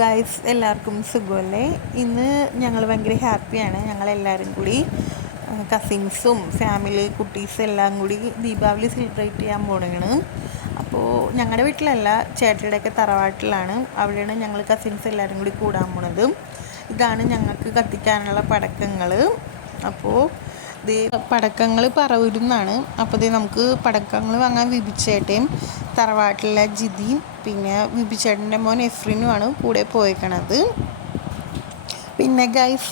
Guys എല്ലാവർക്കും സുഖമല്ലേ? ഇന്ന് ഞങ്ങൾ ഭയങ്കര ഹാപ്പിയാണ്. ഞങ്ങളെല്ലാവരും കൂടി കസിൻസും ഫാമിലി കുട്ടീസ് എല്ലാം കൂടി ദീപാവലി സെലിബ്രേറ്റ് ചെയ്യാൻ പോവുകയാണ് അപ്പോൾ ഞങ്ങളുടെ വീട്ടിലല്ല ചേട്ടയുടെയൊക്കെ തറവാട്ടിലാണ്. അവിടെയാണ് ഞങ്ങൾ കസിൻസ് എല്ലാവരും കൂടി കൂടാൻ പോണത്. ഇതാണ് ഞങ്ങൾക്ക് കത്തിക്കാനുള്ള പടക്കങ്ങൾ അപ്പോൾ ഇത് പടക്കങ്ങൾ പറവൂരുന്നാണ്. അപ്പോൾ ഇത് നമുക്ക് പടക്കങ്ങൾ വാങ്ങാൻ വിഭിച്ചേട്ടയും തറവാട്ടിലെ ജിതിയും പിന്നെ വിഭിച്ചേട്ടന്റെ മോൻ എഫ്രിനുമാണ് കൂടെ പോയേക്കണത്. പിന്നെ ഗൈസ്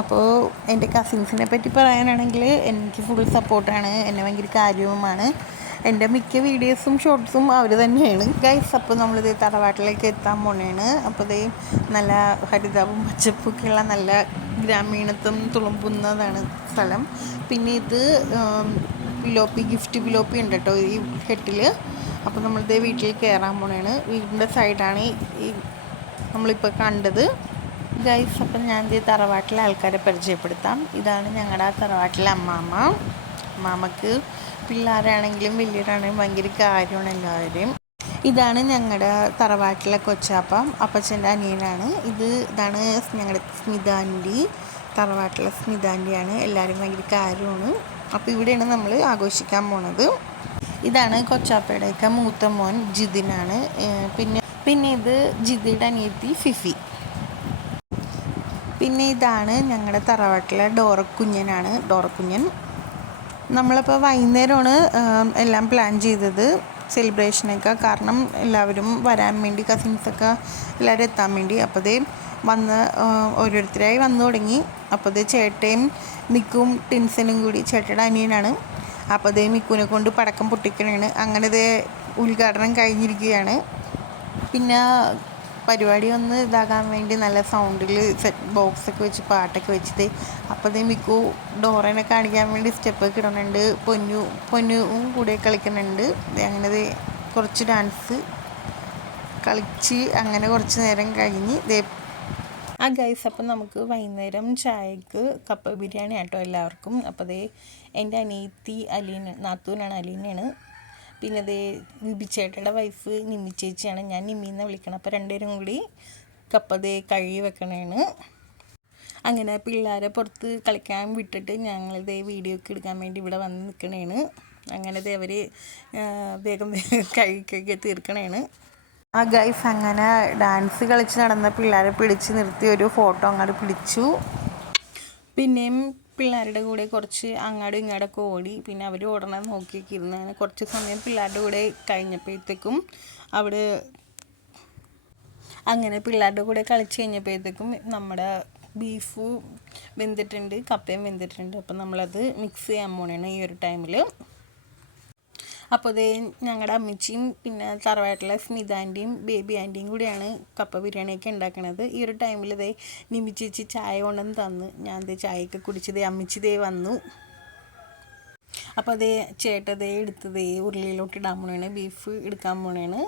അപ്പോൾ എന്റെ കസിൻസിനെ പറ്റി പറയാനാണെങ്കിൽ എനിക്ക് ഫുൾ സപ്പോർട്ടാണ് എന്നെ ഭയങ്കര കാര്യവുമാണ്. എന്റെ മിക്ക വീഡിയോസും ഷോർട്സും അവർ തന്നെയാണ്. ഗൈസ് അപ്പോൾ നമ്മളിത് തറവാട്ടിലേക്ക് എത്താൻ പോണേണ്. അപ്പോൾ ഇതേ നല്ല ഹരിതാപും പച്ചപ്പൊക്കെയുള്ള നല്ല ഗ്രാമീണത്വം തുളുമ്പുന്നതാണ് സ്ഥലം. പിന്നെ ഇത് പിലോപ്പി ഗിഫ്റ്റ് പിലോപ്പി ഉണ്ട് കേട്ടോ ഈ കെട്ടിൽ അപ്പോൾ നമ്മളിത് വീട്ടിൽ കയറാൻ പോണേണ്. വീടിന്റെ സൈഡാണ് ഈ നമ്മളിപ്പോൾ കണ്ടത്. ഗൈസ് അപ്പം ഞാൻ ഈ തറവാട്ടിലെ ആൾക്കാരെ പരിചയപ്പെടുത്താം. ഇതാണ് ഞങ്ങളുടെ തറവാട്ടിലെ അമ്മാമ്മ. അമ്മാമ്മക്ക് പിള്ളേരാണെങ്കിലും വലിയവരാണെങ്കിലും ഭയങ്കര കാര്യമാണ് എല്ലാവരെയും ഇതാണ് ഞങ്ങളുടെ തറവാട്ടിലെ കൊച്ചാപ്പ അപ്പച്ചന്റെ അനിയനാണ്. ഇത് ഇതാണ് ഞങ്ങളുടെ സ്മിതാന്റെ തറവാട്ടിലെ സ്മിതാന്റെയാണ്. എല്ലാവരും ഭയങ്കര കാര്യമാണ്. അപ്പോൾ ഇവിടെയാണ് നമ്മൾ ആഘോഷിക്കാൻ പോണത്. ഇതാണ് കൊച്ചാപ്പയുടെയൊക്കെ മൂത്ത മോൻ ജിതിനാണ്. പിന്നെ പിന്നെ ഇത് ജിതിയുടെ അനിയത്തി ഫിഫി. പിന്നെ ഇതാണ് ഞങ്ങളുടെ തറവാട്ടിലെ ഡോറക്കുഞ്ഞനാണ് ഡോറക്കുഞ്ഞൻ നമ്മളിപ്പോൾ വൈകുന്നേരമാണ് എല്ലാം പ്ലാൻ ചെയ്തത്. സെലിബ്രേഷനൊക്കെ കാരണം എല്ലാവരും വരാൻ വേണ്ടി കസിൻസൊക്കെ എല്ലാവരും എത്താൻ വേണ്ടി. അപ്പോൾ ദേ വന്ന് ഓരോരുത്തരായി വന്നു തുടങ്ങി. അപ്പോൾ ദേ ചേട്ടയും മിക്കും ടിൻസനും കൂടി ചേട്ടയുടെ അനിയനാണ്. അപ്പോൾ ഇതേ മിക്കുവിനെ കൊണ്ട് പടക്കം പൊട്ടിക്കണേ അങ്ങനെ ദേ ഉദ്ഘാടനം കഴിഞ്ഞിരിക്കുകയാണ്. പിന്നെ പരിപാടി ഒന്ന് ഇതാകാൻ വേണ്ടി നല്ല സൗണ്ടിൽ സെറ്റ് ബോക്സൊക്കെ വെച്ച് പാട്ടൊക്കെ വെച്ചിട്ട് അതേ മിക്കു ഡോറനെ കാണിക്കാൻ വേണ്ടി സ്റ്റെപ്പൊക്കെ ഇടുന്നുണ്ട് പൊന്നു പൊന്നുവും കൂടെ കളിക്കുന്നുണ്ട്. അങ്ങനെ കുറച്ച് ഡാൻസ് കളിച്ച് അങ്ങനെ കുറച്ച് നേരം കഴിഞ്ഞ് ആ ഗൈസ് അപ്പം നമുക്ക് വൈകുന്നേരം ചായക്ക് കപ്പ ബിരിയാണി ആട്ടോ എല്ലാവർക്കും. അപ്പോൾ ദേ എന്റെ അനിയത്തി അലീന നാത്തൂനാണ് അലീനയാണ്. പിന്നെ ദേ വിഭിച്ചേട്ടയുടെ വൈഫ് നിമ്മി ചേച്ചിയാണ്. ഞാൻ നിമ്മിന്ന് വിളിക്കണം. അപ്പോൾ രണ്ടുപേരും കൂടി കപ്പ അതേ കഴുകി വെക്കണേണ്. അങ്ങനെ പിള്ളേരെ പുറത്ത് കളിക്കാൻ വിട്ടിട്ട് ഞങ്ങളിത് വീഡിയോ ഒക്കെ എടുക്കാൻ വേണ്ടി ഇവിടെ വന്ന് നിൽക്കണേണ് അങ്ങനെ ദേ അവർ വേഗം വേഗം കഴുകിയൊക്കെ തീർക്കണേണ്. ആ ഗൈസ് അങ്ങനെ ഡാൻസ് കളിച്ച് നടന്ന പിള്ളേരെ പിടിച്ച് നിർത്തി ഒരു ഫോട്ടോ അങ്ങോട്ട് പിടിച്ചു. പിന്നെയും പിള്ളേരുടെ കൂടെ കുറച്ച് അങ്ങാടും ഇങ്ങോട്ടൊക്കെ ഓടി. പിന്നെ അവർ ഓടണം നോക്കിയൊക്കെ ഇരുന്നാണ് കുറച്ച് സമയം പിള്ളേരുടെ കൂടെ കഴിഞ്ഞപ്പോഴത്തേക്കും അവിടെ അങ്ങനെ പിള്ളേരുടെ കൂടെ കളിച്ച് കഴിഞ്ഞപ്പോഴത്തേക്കും നമ്മുടെ ബീഫ് വെന്തിട്ടുണ്ട് കപ്പയും വെന്തിട്ടുണ്ട്. അപ്പം നമ്മളത് മിക്സ് ചെയ്യാൻ പോണേണ് ഈ ഒരു ടൈമിൽ അപ്പോൾ അതേ ഞങ്ങളുടെ അമ്മച്ചിയും പിന്നെ തറവാട്ടിലെ സ്മിത ആന്റിയും ബേബി ആന്റിയും കൂടിയാണ് കപ്പ ബിരിയാണിയൊക്കെ ഉണ്ടാക്കണത് ഈ ഒരു ടൈമിൽ ഇതേ നിമി ചേച്ചി ചായ കൊണ്ടുവന്ന് തന്ന്. ഞാൻ ദേ ചായയൊക്കെ കുടിച്ചതേ അമ്മച്ചി ദേ വന്നു. അപ്പോൾ അതേ ചേട്ടതേ എടുത്തതേ ഉരുളിയിലോട്ട് ഇടാൻ പോണേണ്. ബീഫ് എടുക്കാൻ പോണേണ്.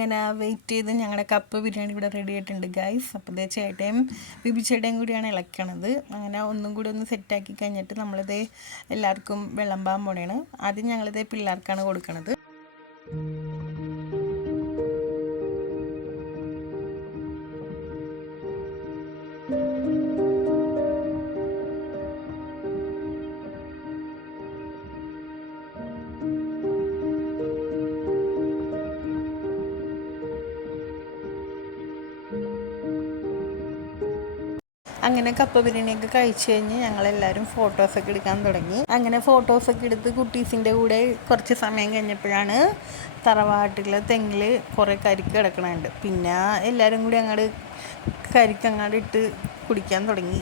അങ്ങനെ വെയിറ്റ് ചെയ്ത് ഞങ്ങളുടെ കപ്പ് ബിരിയാണി ഇവിടെ റെഡി ആയിട്ടുണ്ട് ഗൈസ് അപ്പോൾ ഇതേ ചേട്ടയും ബിബി ചേട്ടയും കൂടിയാണ് ഇളക്കണത്. അങ്ങനെ ഒന്നും കൂടി ഒന്ന് സെറ്റാക്കി കഴിഞ്ഞിട്ട് നമ്മളിത് എല്ലാവർക്കും വിളമ്പാൻ പോണേണ്. ആദ്യം ഞങ്ങളിത് പിള്ളേർക്കാണ് കൊടുക്കണത്. അങ്ങനെ കപ്പ ബിരിയാണിയൊക്കെ കഴിച്ചു കഴിഞ്ഞ് ഞങ്ങളെല്ലാവരും ഫോട്ടോസൊക്കെ എടുക്കാൻ തുടങ്ങി. അങ്ങനെ ഫോട്ടോസൊക്കെ എടുത്ത് കുട്ടീസിന്റെ കൂടെ കുറച്ച് സമയം കഴിഞ്ഞപ്പോഴാണ് തറവാട്ടിലെ തെങ്ങിൽ കുറേ കരിക്ക് കിടക്കണുണ്ട്. പിന്നെ എല്ലാവരും കൂടി അങ്ങോട്ട് കരിക്ക് അങ്ങോട്ട് ഇട്ട് കുടിക്കാൻ തുടങ്ങി.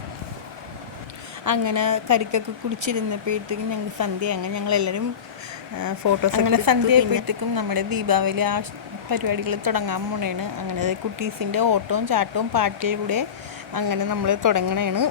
അങ്ങനെ കരിക്കൊക്കെ കുടിച്ചിരുന്നപ്പോഴത്തേക്കും ഞങ്ങൾ സന്ധ്യ അങ്ങനെ ഞങ്ങളെല്ലാവരും ഫോട്ടോസ് അങ്ങനെ സന്ധ്യ ആയപ്പോഴത്തേക്കും നമ്മുടെ ദീപാവലി ആ പരിപാടികൾ തുടങ്ങാൻ പോണേണ്. അങ്ങനെ കുട്ടീസിന്റെ ഓട്ടവും ചാട്ടവും പാട്ടിലൂടെ അങ്ങനെ നമ്മൾ തുടങ്ങണേണ്.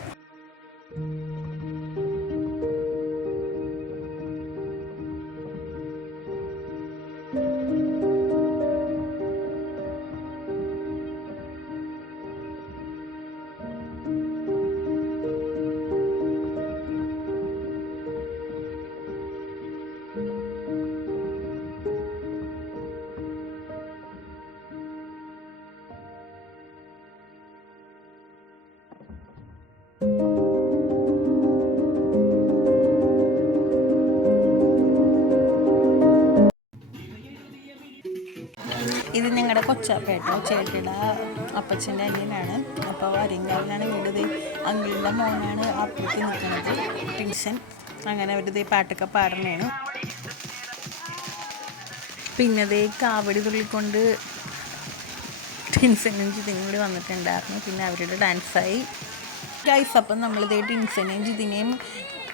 ഇത് ഞങ്ങളുടെ കൊച്ചാപ്പേട്ടോ ചേട്ടിയുടെ അപ്പച്ചന്റെ അനിയനാണ്. അപ്പോൾ അരിങ്കാവിലാണ് വീട് അങ്കിളിന്റെ മോനാണ് അപ്പുറത്ത് നിൽക്കുന്നത് ടിൻഷൻ അങ്ങനെ അവരുടെ പാട്ടൊക്കെ പാടണേണ് പിന്നെ ദേ കാവടി തുള്ളിക്കൊണ്ട് ടിൻസനും ജിതിനും കൂടി വന്നിട്ടുണ്ടായിരുന്നു. പിന്നെ അവരുടെ ഡാൻസായി. ഗൈസ് അപ്പം നമ്മളിതേ ടിൻസനെയും ജിതിനെയും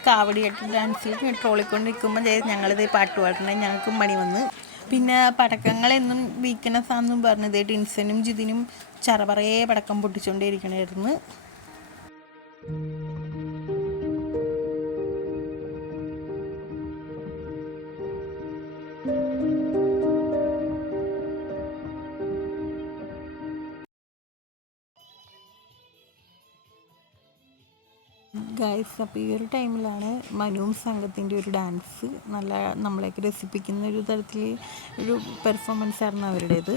കാവടിയായിട്ട് ഡാൻസിൽ ട്രോളിക്കൊണ്ടിരിക്കുമ്പോൾ ഞങ്ങളിതേ പാട്ട് പാടണേ ഞങ്ങൾക്കും മണി വന്ന്. പിന്നെ പടക്കങ്ങളെന്നും വീക്ക്നെസ് ആണെന്നും പറഞ്ഞത് ടിൻസനും ജിതിനും ചറപറയെ പടക്കം പൊട്ടിച്ചുകൊണ്ടേയിരിക്കണായിരുന്നു ഗൈസ് അപ്പോൾ ഈ ഒരു ടൈമിലാണ് മനുവും സംഘത്തിന്റെ ഒരു ഡാൻസ് നല്ല നമ്മളെയൊക്കെ രസിപ്പിക്കുന്ന ഒരു തരത്തിൽ ഒരു പെർഫോമൻസ് ആയിരുന്നു അവരുടേത്.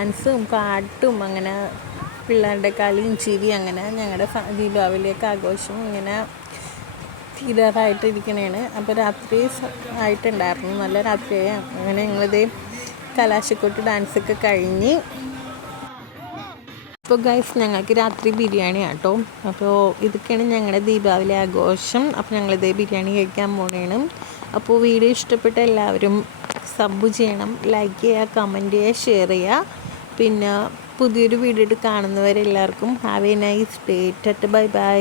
ഡാൻസും പാട്ടും അങ്ങനെ പിള്ളേരുടെ കളിയും ചിരി അങ്ങനെ ഞങ്ങളുടെ ദീപാവലിയൊക്കെ ആഘോഷം ഇങ്ങനെ തീരാറായിട്ടിരിക്കണേണ് അപ്പോൾ രാത്രി ആയിട്ടുണ്ടായിരുന്നു. നല്ല രാത്രിയായി. അങ്ങനെ ഞങ്ങളിത് കലാശക്കൊട്ട് ഡാൻസൊക്കെ കഴിഞ്ഞ്. അപ്പോൾ ഗൈസ് ഞങ്ങൾക്ക് രാത്രി ബിരിയാണി ആട്ടോ അപ്പോൾ ഇതൊക്കെയാണ് ഞങ്ങളുടെ ദീപാവലി ആഘോഷം. അപ്പോൾ ഞങ്ങളിത് ബിരിയാണി കഴിക്കാൻ പോണേണ്. അപ്പോൾ വീഡിയോ ഇഷ്ടപ്പെട്ട എല്ലാവരും സബ് ചെയ്യണം. ലൈക്ക് ചെയ്യുക കമന്റ് ചെയ്യുക ഷെയർ ചെയ്യുക. പിന്നെ പുതിയൊരു വീഡിയോ കാണുന്നവരെല്ലാവർക്കും have a nice day ടറ്റ് bye by.